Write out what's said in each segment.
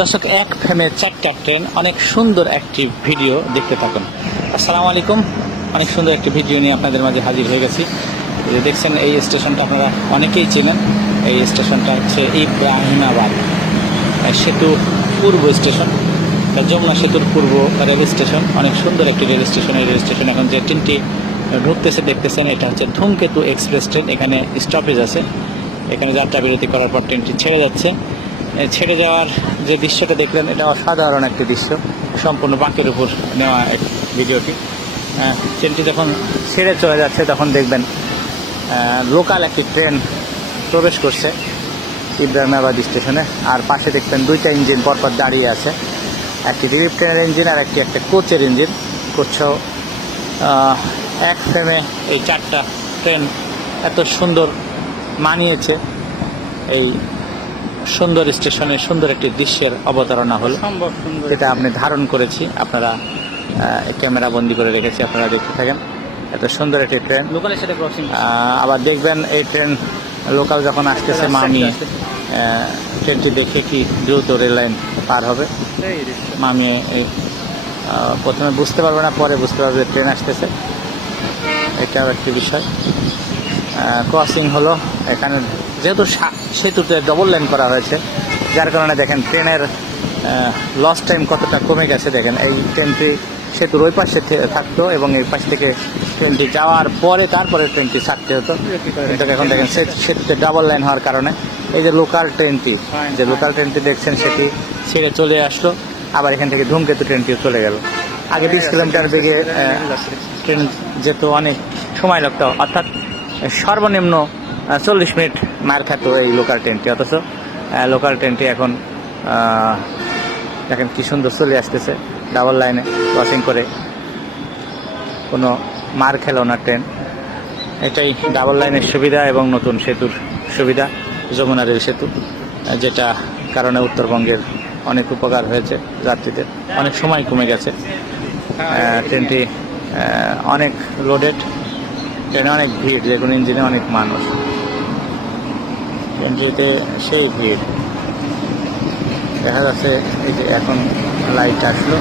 দর্শক, এক ফ্রেমে 4টা ট্রেন, অনেক সুন্দর একটি ভিডিও দেখতে থাকুন। আসসালামু আলাইকুম। অনেক সুন্দর একটি ভিডিও নিয়ে আপনাদের মাঝে হাজির হয়ে গেছি। দেখছেন এই স্টেশনটা আপনারা অনেকেই চেনেন। এই স্টেশনটা হচ্ছে ইব্রাহিমাবাদ সেতু পূর্ব স্টেশন, যমুনা সেতুর পূর্ব রেল স্টেশন। অনেক সুন্দর একটি রেল স্টেশন। এই রেল স্টেশন এখন যে ট্রেনটি ঢুকতেছে দেখতেছেন, এটা হচ্ছে ধূমকেতু এক্সপ্রেস ট্রেন। এখানে স্টপেজ আছে, এখানে যাত্রা বিরতি করার পর ট্রেনটি ছেড়ে যাচ্ছে। ছেড়ে যাওয়ার যে দৃশ্যটা দেখলেন, এটা অসাধারণ একটি দৃশ্য, সম্পূর্ণ বাঁকের উপর নেওয়া এক ভিডিওটি। ট্রেনটি যখন ছেড়ে চলে যাচ্ছে তখন দেখবেন লোকাল একটি ট্রেন প্রবেশ করছে ইব্রাহিমাবাদ স্টেশনে। আর পাশে দেখবেন 2টা ইঞ্জিন পরপর দাঁড়িয়ে আছে, একটি রিলিফ ট্রেনের ইঞ্জিন আর একটা কোচের ইঞ্জিন। কোচও এক ফ্রেমে এই 4টা ট্রেন এত সুন্দর মানিয়েছে। এই সুন্দর স্টেশনে সুন্দর একটি দৃশ্যের অবতারণা হল, যেটা আপনি ধারণ করেছি, আপনারা ক্যামেরা বন্দি করে রেখেছি, আপনারা দেখতে থাকেন। এত সুন্দর একটি ট্রেন। লোকালের সাথে ক্রসিং। আবার দেখবেন এই ট্রেন লোকাল যখন আসতেছে মামিয়ে, ট্রেনটি দেখে কি দ্রুত রেল লাইন পার হবে। মামিয়ে প্রথমে বুঝতে পারবে না, পরে বুঝতে পারবে ট্রেন আসতেছে, এটাও একটি বিষয়। ক্রসিং হলো এখানে, যেহেতু সেতুতে ডবল লাইন করা হয়েছে, যার কারণে দেখেন ট্রেনের লস টাইম কতটা কমে গেছে। দেখেন এই ট্রেনটি সেতুর ওই পাশে থাকতো এবং এই পাশ থেকে ট্রেনটি যাওয়ার পরে তারপরে ট্রেনটি ছাড়তে হতো, কিন্তু এখন দেখেন সেতুতে ডাবল লাইন হওয়ার কারণে এই যে লোকাল ট্রেনটি দেখছেন সেটি ছেড়ে চলে আসলো। আবার এখান থেকে ধূমকেতু ট্রেনটিও চলে গেল। আগে 20 কিলোমিটার বেগে ট্রেন যেত, অনেক সময় লাগতো, অর্থাৎ সর্বনিম্ন 40 মিনিট মার খেত এই লোকাল ট্রেনটি। অথচ লোকাল ট্রেনটি এখন দেখেন কি সুন্দর চলে আসতেছে ডাবল লাইনে ক্রসিং করে, কোনো মার খেলো না ট্রেন। এটাই ডাবল লাইনের সুবিধা এবং নতুন সেতুর সুবিধা, যমুনা রেল সেতু, যেটা কারণে উত্তরবঙ্গের অনেক উপকার হয়েছে, যাত্রীদের অনেক সময় কমে গেছে। ট্রেনটি অনেক লোডেড, ট্রেনে অনেক ভিড়, যে কোনো ইঞ্জিনে অনেক মানুষ, ট্রেনটিতে সেই ভিড় দেখা যাচ্ছে। এই যে এখন লাইট আসলো,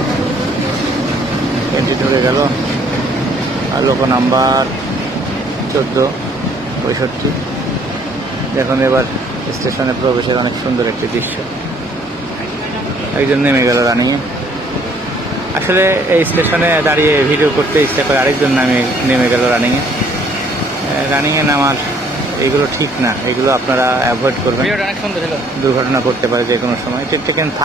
ট্রেনটি ঢুকে গেল। লোক নাম্বার 1465। এখন এবার স্টেশনে প্রবেশের অনেক সুন্দর একটি দৃশ্য। একজন নেমে গেল রানিংয়ে। আসলে এই স্টেশনে দাঁড়িয়ে ভিডিও করতে ইচ্ছা করে, আরেকজন নেমে গেল রানিংয়ে নামার এগুলো ঠিক না, এগুলো আপনারা অ্যাভয়েড করবেন। দুর্ঘটনা করতে পারে যে কোনো সময়। ট্রেন